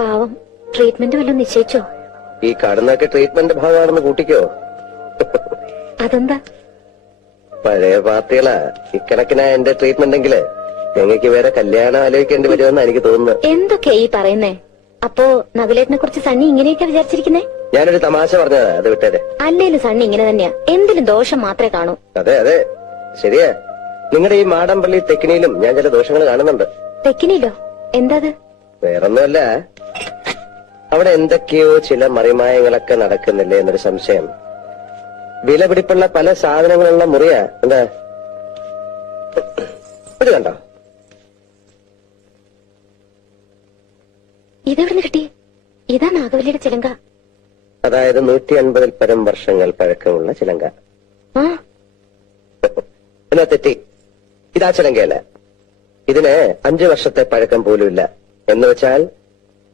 പാവം ട്രീറ്റ്മെന്റ് വല്ലതും നിശ്ചയിച്ചോ? ഈ കാണുന്നൊക്കെ ട്രീറ്റ്മെന്റ് ഭാഗമാണെന്ന് കൂട്ടിക്കോ. അതെന്താ? പഴയ പാർട്ടികളാ ഇക്കണക്കിനാ എന്റെ ട്രീറ്റ്മെന്റ് എങ്കില് ഞങ്ങൾക്ക് വേറെ കല്യാണം ആലോചിക്കേണ്ടി വരുമെന്ന് എനിക്ക് തോന്നുന്നു. എന്തൊക്കെയാ ഈ പറയുന്നേ? അപ്പോ നകുലേട്ടനെ കുറിച്ച് സണ്ണി ഇങ്ങനെയൊക്കെ വിചാരിച്ചിരിക്കുന്നേ? ഞാനൊരു തമാശ പറഞ്ഞതാ, അത് വിട്ടേരെ. അല്ലേലും സണ്ണി ഇങ്ങനെ തന്നെയാ, എന്തിലും ദോഷം മാത്രമേ കാണൂ. അതെ അതെ ശരിയാ. നിങ്ങളുടെ ഈ മാടമ്പള്ളി തെക്കിനിയിലും ഞാൻ ചില ദോഷങ്ങൾ കാണുന്നുണ്ട്. തെക്കിനില്ലോ? എന്താ? വേറൊന്നുമല്ല, അവിടെ എന്തൊക്കെയോ ചില മറിമായങ്ങളൊക്കെ നടക്കുന്നില്ലേ എന്നൊരു സംശയം. വിലപിടിപ്പുള്ള പല സാധനങ്ങളുള്ള മുറിയാ. എന്താ ഇത് കണ്ടോ? ഇതെവിടുന്ന് കിട്ടി? ഇതാ നാഗവല്ലിയുടെ ചിലങ്ക. അതായത് 150 പരം വർഷങ്ങൾ പഴക്കമുള്ള ചിലങ്ക. ആ എന്നാ തെറ്റി, ഇതാ ചിലങ്കയല്ല. ഇതിന് 5 വർഷത്തെ പഴക്കം പോലുമില്ല. എന്ന് വെച്ചാൽ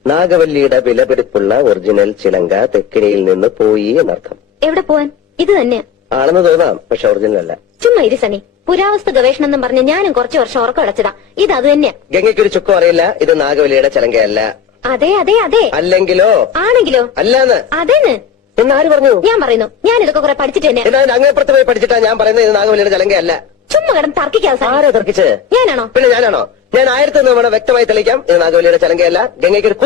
നാഗവല്ലിയുടെ വിലപിടിപ്പുള്ള ഒറിജിനൽ ചിലങ്ക തെക്കിനിയിൽ നിന്ന് പോയി എന്നർത്ഥം. എവിടെ പോവാൻ? ഇത് തന്നെയാ ആണെന്ന് തോന്നാം, പക്ഷെ ഒറിജിനൽ അല്ല. ചുമ്മാ ഇരി സണ്ണി. പുരാവസ്തു ഗവേഷണം എന്നും പറഞ്ഞ് ഞാനും കുറച്ചു വർഷം ഉറക്കം അടച്ചതാ. ഇത് അത് തന്നെയാ. ഗംഗയ്ക്കൊരു ചുക്കും അറിയില്ല. ഇത് നാഗവല്ലിയുടെ ചിലങ്കയല്ല. അതെ അതെ അതെ. അല്ലെങ്കിലോ? ആണെങ്കിലോ? അല്ലാന്ന്. അതെന്ന് എന്നാര് പറഞ്ഞു? ഞാൻ പറയുന്നു. ഞാൻ ഇതൊക്കെ കുറെ പഠിച്ചിട്ട് തന്നെ. എന്നാ അങ്ങേപ്പുറത്ത് പോയി പഠിച്ചിട്ടാ ഞാൻ പറയുന്നത് ഇത് നാഗവല്ലിയുടെ ചിലങ്കയല്ല. ചുമ്മാ കിടന്ന് തർക്കിക്കാതെ. ആരാ തർക്കിച്ച്? ഞാനാണോ? പിന്നെ ഞാനാണോ? ഞാൻ 1001 തവണ വ്യക്തമായി തെളിയിക്കാം, ഇത് നാഗവല്ലിയുടെ ചിലങ്കയല്ല. ഗംഗയ്ക്കൊരു